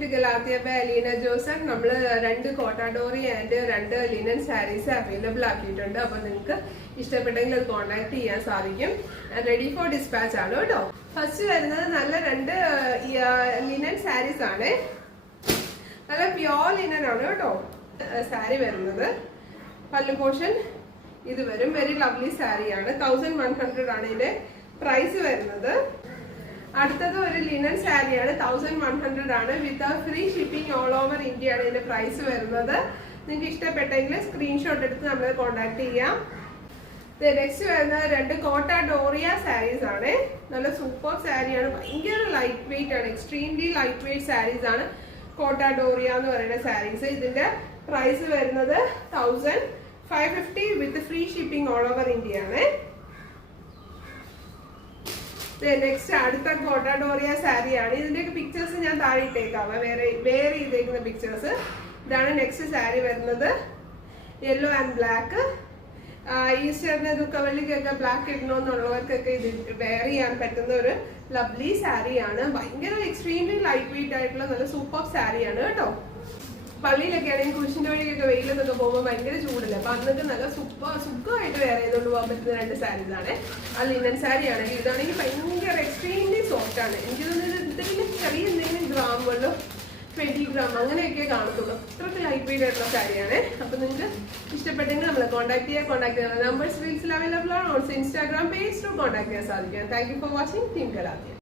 To Galatea by Aleena Joseph. നമ്മൾ 2 Kota Doria and 2 linen sarees available ആക്കിയിട്ടുണ്ട്. അപ്പൊ നിങ്ങൾക്ക് ഇഷ്ടപ്പെട്ടെങ്കിൽ അത് കോൺടാക്ട് ചെയ്യാൻ സാധിക്കും. റെഡി ഫോർ ഡിസ്പാച്ച് ആണ് കേട്ടോ. ഫസ്റ്റ് വരുന്നത് നല്ല 2 ലിനൻ സാരീസ് ആണ്. നല്ല പ്യോർ ലിനൻ ആണ് കേട്ടോ സാരി വരുന്നത്. പല്ലു പോർഷൻ ഇത് വരും. വെരി ലവ്ലി സാരിയാണ്. 1100 ആണ് ഇതിന്റെ പ്രൈസ് വരുന്നത്. അടുത്തത് ഒരു ലിനൻ സാരിയാണ്. 1100 ആണ്. വിത്ത് free shipping all over India ആണ് ഇതിന്റെ പ്രൈസ് വരുന്നത്. നിങ്ങൾക്ക് ഇഷ്ടപ്പെട്ടെങ്കിൽ സ്ക്രീൻഷോട്ട് എടുത്ത് നമ്മളെ കോൺടാക്ട് ചെയ്യാം. നെക്സ്റ്റ് വരുന്നത് 2 കോട്ട ഡോറിയ സാരീസ് ആണ്. നല്ല സൂപ്പർ സാരിയാണ്. ഭയങ്കര ലൈറ്റ് വെയിറ്റ് ആണ്. എക്സ്ട്രീംലി ലൈറ്റ് വെയിറ്റ് സാരീസ് ആണ് കോട്ട ഡോറിയ എന്ന് പറയുന്ന സാരീസ്. ഇതിന്റെ പ്രൈസ് വരുന്നത് 1550 വിത്ത് free shipping all over India ആണ്. നെക്സ്റ്റ് അടുത്ത കോട്ടാഡോറിയ സാരിയാണ്. ഇതിന്റെ പിക്ചേഴ്സ് ഞാൻ താഴെ ഇട്ടേക്കാം, വേറെ ചെയ്തേക്കുന്ന പിക്ചേഴ്സ്. ഇതാണ് നെക്സ്റ്റ് സാരി വരുന്നത്. Yellow and black. ഈസ്റ്ററിന് ദുഃഖവള്ളിക്കൊക്കെ ബ്ലാക്ക് ഇടണമെന്നുള്ളവർക്കൊക്കെ ഇത് വെയർ ചെയ്യാൻ പറ്റുന്ന ഒരു ലവ്ലി സാരിയാണ്. ഭയങ്കര എക്സ്ട്രീംലി ലൈറ്റ് വെയിറ്റ് ആയിട്ടുള്ള നല്ല സൂപ്പർ സാരിയാണ് കേട്ടോ. പള്ളിയിലൊക്കെ ആണെങ്കിൽ കുരിശിന്റെ വഴിക്കൊക്കെ വെയിലൊക്കെ പോകുമ്പോൾ ഭയങ്കര ചൂടില്ല. അപ്പൊ അന്നൊക്കെ നല്ല സുഖമായിട്ട് വേറെ ചെയ്തുകൊണ്ട് പോകാൻ പറ്റുന്ന 2 സാരീസ് ആണ്. ആ ലിനൻ സാരി ആണെങ്കിൽ ഇതാണെങ്കിൽ ഭയങ്കര എക്സ്ട്രീംലി സോഫ്റ്റ് ആണ്. എനിക്ക് തോന്നുന്നത് എന്തെങ്കിലും ചെറിയ എന്തെങ്കിലും ഗ്രാമുകളിലോ 20 ഗ്രാം അങ്ങനെയൊക്കെ കാണത്തുള്ളൂ. അത്രയ്ക്ക് ലൈറ്റ് വെയിറ്റ് ആയിട്ടുള്ള സാരിയാണ്. അപ്പൊ നിങ്ങൾക്ക് ഇഷ്ടപ്പെട്ടെങ്കിൽ നമ്മളെ കോൺടാക്ട് ചെയ്യാൻ നമ്പേഴ്സ് റീൽസിൽ അവൈലബിൾ ആണ്. Also Instagram page through contact ചെയ്യാൻ സാധിക്കും. Thank you for watching team Galatia.